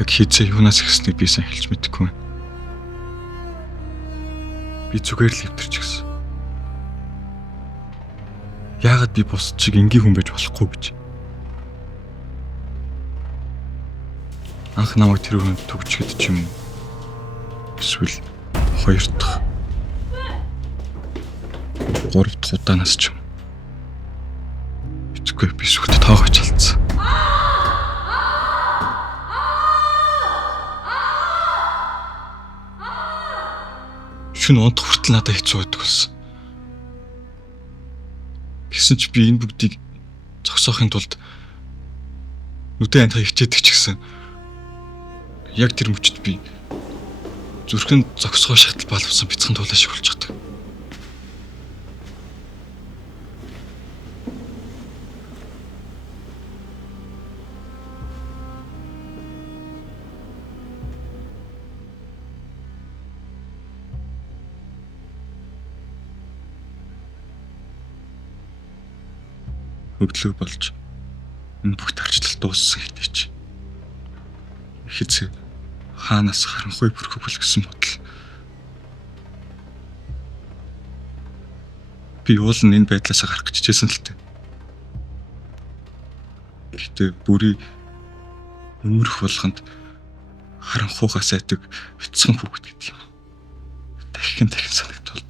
Яг хийзээ юунаас ихснэг би сайн хэлж мэдэхгүй байна. Би зүгээр л хэвтэрч гисэн. Яагаад би бус чиг энгийн хүн байж болохгүй гэж. Анх намайг тэр хүнд төгчгэд ч юм уу. Эсвэл хоёр дахь, гурав дахь удаанаас ч юм. Битгүй би сүхт тоогож алдсан. Шүн унт хүртэл надад хэцүү байдаг болсон. Гэсэн ч би энэ бүгдийг зогсоохын тулд нүдэн амтхай хичээдэг ч гэсэн яг тэр мөчд би зүрхэнд зогсгоо шатал балвсан бяцхан туулаа шиг болж байгаа. Өглөө болж энэ бүх тарчлал дууссан хэдий ч хэзээ хаанаас харанхуй бүрхэг гэсэн бодол. Би уул нь энэ байдлаас гарах гэж хичээсэн л дээ. Гэтэ бүрий өмөрөх болгонд харанхуйгаас айдаг бяцхан хүүхэд гэдэг юм. Дахин санагдвал